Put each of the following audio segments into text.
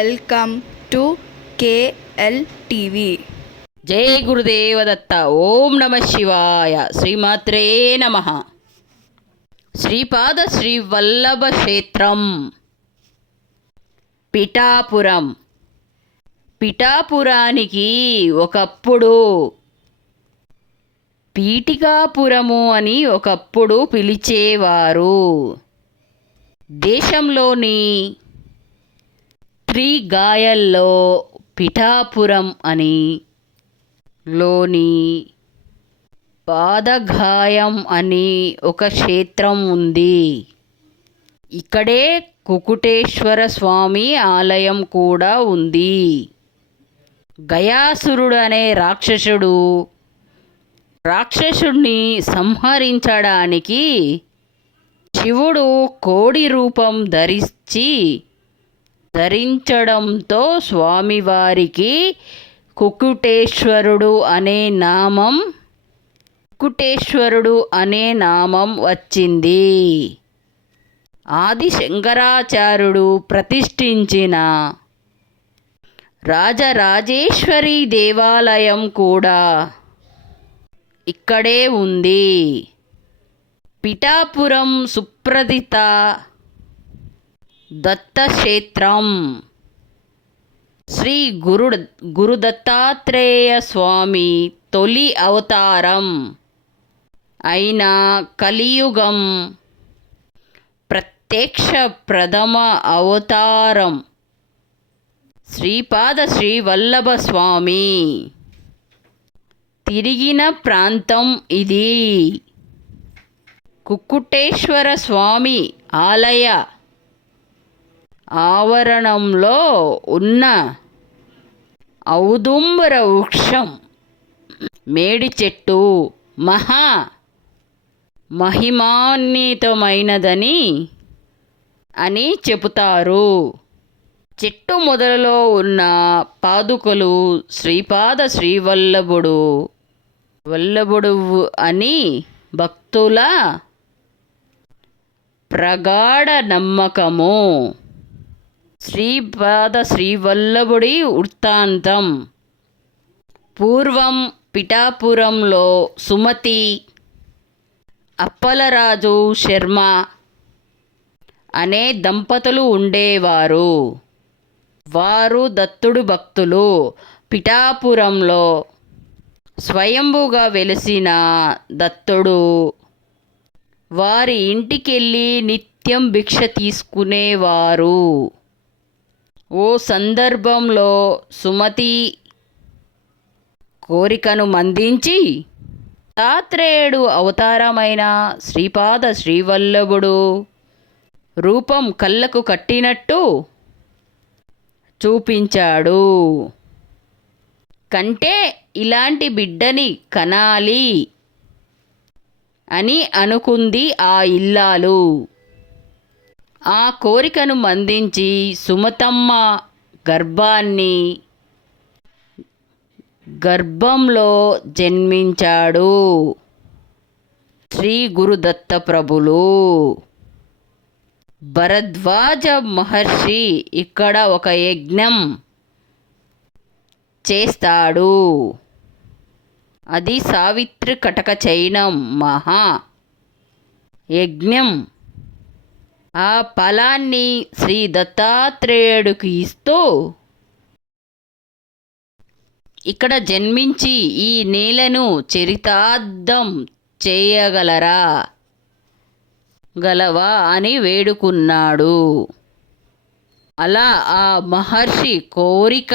Welcome to KL TV. జై గురుదేవదత్త ఓం నమ శివాయ శ్రీమాత్రే నమ. శ్రీపాద శ్రీ వల్లభ క్షేత్రం పిఠాపురం. పిఠాపురానికి ఒకప్పుడు పీటికాపురము అని ఒకప్పుడు పిలిచేవారు. దేశంలోని శ్రీగాయల్లో పిఠాపురం అని లోని పాదగాయం అని ఒక క్షేత్రం ఉంది. ఇక్కడే కుకుటేశ్వర స్వామి ఆలయం కూడా ఉంది. గయాసురుడు అనే రాక్షసుడు రాక్షసుడిని సంహరించడానికి శివుడు కోడి రూపం ధరించి ధరించడంతో స్వామివారికి కుకుటేశ్వరుడు అనే నామం కుకుటేశ్వరుడు అనే నామం వచ్చింది. ఆది శంకరాచార్యుడు ప్రతిష్ఠించిన రాజరాజేశ్వరి దేవాలయం కూడా ఇక్కడే ఉంది. పిఠాపురం సుప్రదిత దత్తక్షేత్రం. శ్రీ గురు గురుదత్తాత్రేయ స్వామి తొలి అవతారం. అయిన కలియుగం ప్రత్యక్ష ప్రథమ అవతారం. శ్రీపాద శ్రీ వల్లభ స్వామి తిరిగిన ప్రాంతం ఇది. కుక్కుటేశ్వర స్వామి ఆలయ ఆవరణంలో ఉన్న ఔదుంబర వృక్షం మేడి చెట్టు మహా మహిమాన్వితమైనదని అని చెబుతారు. చెట్టు మొదలలో ఉన్న పాదుకలు శ్రీపాద శ్రీవల్లభుడు వల్లభుడు అని భక్తుల ప్రగాఢ నమ్మకము. శ్రీపాద శ్రీవల్లభుడి వృత్తాంతం. పూర్వం పిఠాపురంలో సుమతి అప్పలరాజు శర్మ అనే దంపతులు ఉండేవారు. వారు దత్తుడు భక్తులు. పిఠాపురంలో స్వయంభుగా వెలిసిన దత్తుడు వారి ఇంటికెళ్ళి నిత్యం భిక్ష తీసుకునేవారు. ఓ సందర్భంలో సుమతి కోరికను మందించి తాత్రేయుడు అవతారమైన శ్రీపాద శ్రీవల్లభుడు రూపం కళ్ళకు కట్టినట్టు చూపించాడు. కంటే ఇలాంటి బిడ్డని కనాలి అని అనుకుంది ఆ ఇల్లాలు. ఆ కోరికను మందించి సుమతమ్మ గర్భాన్ని గర్భంలో జన్మించాడు. శ్రీ గురుదత్త ప్రభులు. భరద్వాజ మహర్షి ఇక్కడ ఒక యజ్ఞం చేస్తాడు. అది సావిత్రి కటక చైనం మహా యజ్ఞం. ఆ ఫలాన్ని శ్రీ దత్తాత్రేయుడికి ఇస్తూ ఇక్కడ జన్మించి ఈ నేలను చరితార్థం చేయగలరా? గలవా అని వేడుకున్నాడు. అలా ఆ మహర్షి కోరిక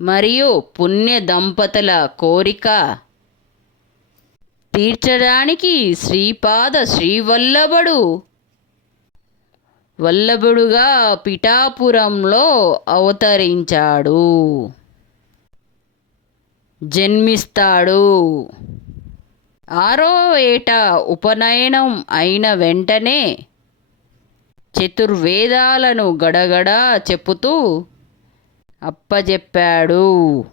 మరియు పుణ్య దంపతుల కోరిక తీర్చడానికి శ్రీపాద శ్రీవల్లభుడు. వల్లభుడుగా పిఠాపురంలో అవతరించాడు. జన్మిస్తాడు. ఆరో ఏట ఉపనయనం అయిన వెంటనే చతుర్వేదాలను గడగడ చెప్పుతూ అప్పజెప్పాడు.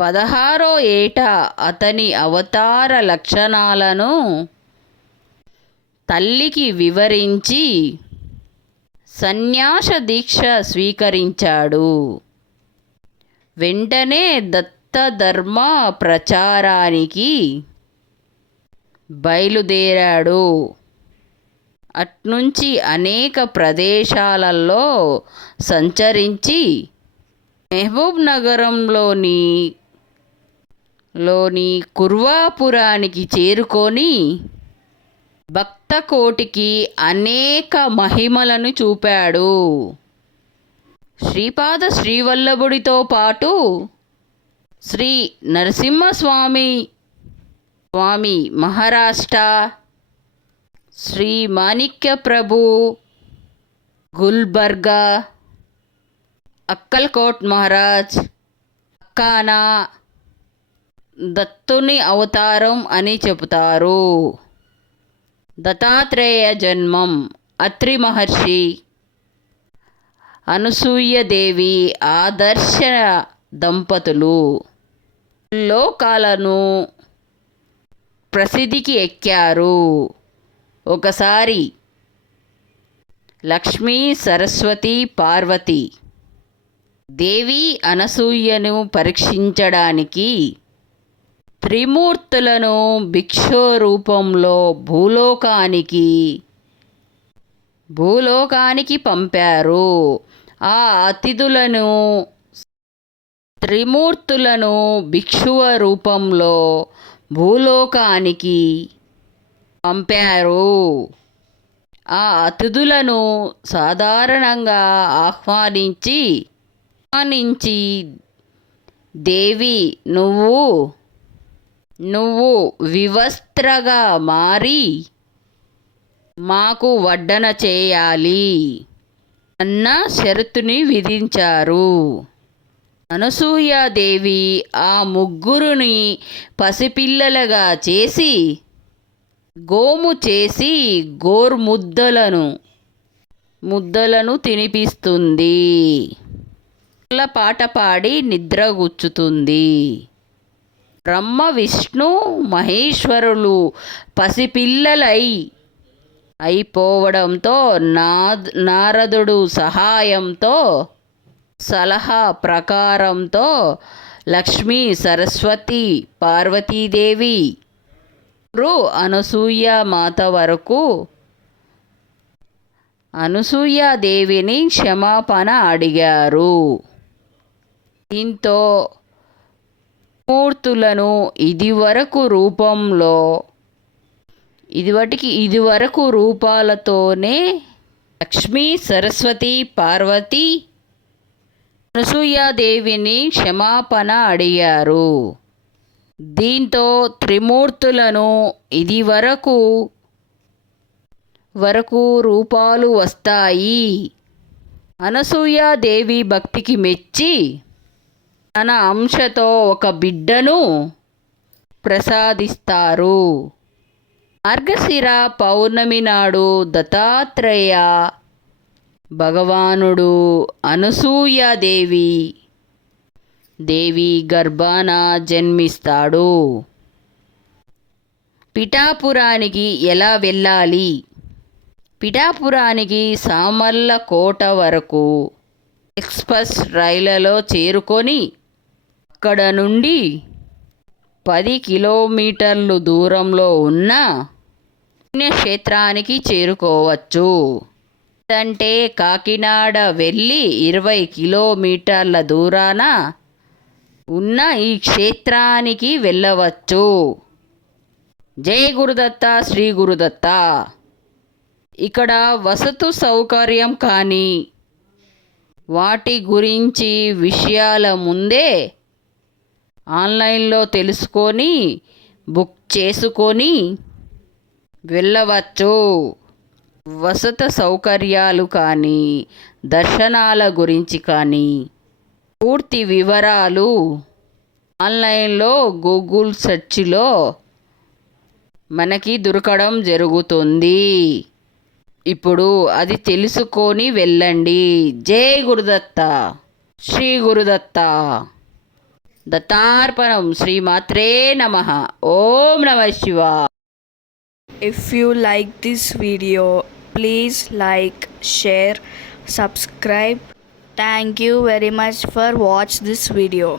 పదహారో ఏట అతని అవతార లక్షణాలను తల్లికి వివరించి సన్యాస దీక్ష స్వీకరించాడు. వెంటనే దత్తధర్మ ప్రచారానికి బయలుదేరాడు. అట్నుంచి అనేక ప్రదేశాలలో సంచరించి మెహబూబ్ నగరంలోని లోని కుర్వాపురానికి చేరుకొని భక్త కోటికి అనేక మహిమలను చూపాడు. శ్రీపాద శ్రీవల్లభుడితో పాటు శ్రీ నరసింహస్వామి స్వామి మహారాష్ట్ర శ్రీ మాణిక్య ప్రభు గుల్బర్గా అక్కల్కోట్ మహారాజ్ అక్కానా దత్తుని అవతారం అని చెబుతారు. దత్తాత్రేయ జన్మం అత్రి మహర్షి. అనసూయదేవి ఆదర్శ దంపతులు. లోకాలను ప్రసిద్ధికి ఎక్కారు. ఒకసారి లక్ష్మీ సరస్వతి పార్వతి దేవి అనసూయను పరీక్షించడానికి త్రిమూర్తులను భిక్షు రూపంలో భూలోకానికి భూలోకానికి పంపారు. ఆ అతిథులను త్రిమూర్తులను భిక్షువ రూపంలో భూలోకానికి పంపారు. ఆ అతిథులను సాధారణంగా ఆహ్వానించి ఆహ్వానించి దేవి నువ్వు నువ్వు వివస్త్రగా మారి మాకు వడ్డన చేయాలి అన్న షరతుని విధించారు. అనసూయాదేవి ఆ ముగ్గురుని పసిపిల్లలుగా చేసి గోము చేసి గోర్ముద్దలను ముద్దలను తినిపిస్తుంది. పాట పాడి నిద్రగుచ్చుతుంది బ్రహ్మ విష్ణు మహేశ్వరులు పసిపిల్లలై అయిపోవడంతో నారదుడు సహాయంతో సలహా ప్రకారంతో లక్ష్మీ సరస్వతి పార్వతీదేవి రు అనసూయ మాత వరకు అనసూయాదేవిని క్షమాపణ అడిగారు. దీంతో మూర్తులను ఇదివరకు రూపంలో ఇదివటికి ఇదివరకు రూపాలతోనే లక్ష్మీ సరస్వతి పార్వతి అనసూయాదేవిని క్షమాపణ అడిగారు. దీంతో త్రిమూర్తులను ఇది వరకు వరకు రూపాలు వస్తాయి. అనసూయాదేవి భక్తికి మెచ్చి తన అంశతో ఒక బిడ్డను ప్రసాదిస్తారు. మార్గశిర పౌర్ణమి నాడు దత్తాత్రేయ భగవానుడు అనసూయాదేవి దేవి గర్భాన జన్మిస్తాడు. పిఠాపురానికి ఎలా వెళ్ళాలి? పిఠాపురానికి సామర్ల కోట వరకు ఎక్స్ప్రెస్ రైళ్ళలో చేరుకొని అక్కడ నుండి పది కిలోమీటర్లు దూరంలో ఉన్న పుణ్యక్షేత్రానికి చేరుకోవచ్చు. అంటే కాకినాడ వెళ్ళి ఇరవై కిలోమీటర్ల దూరాన ఉన్న ఈ క్షేత్రానికి వెళ్ళవచ్చు. జై గురుదత్త శ్రీ గురుదత్త. ఇక్కడ వసతు సౌకర్యం కానీ వాటి గురించి విషయాల ముందే ఆన్లైన్లో తెలుసుకొని బుక్ చేసుకొని వెళ్ళవచ్చు. వసత సౌకర్యాలు కానీ దర్శనాల గురించి కానీ పూర్తి వివరాలు ఆన్లైన్లో గూగుల్ సెర్చ్లో మనకి దొరకడం జరుగుతుంది. ఇప్పుడు అది తెలుసుకొని వెళ్ళండి. జై గురుదత్త. శ్రీ గురుదత్త. దత్తార్పణం శ్రీమాత్రే నమ ఓం నమ Shiva if you like this video please like share subscribe thank you very much for watch this video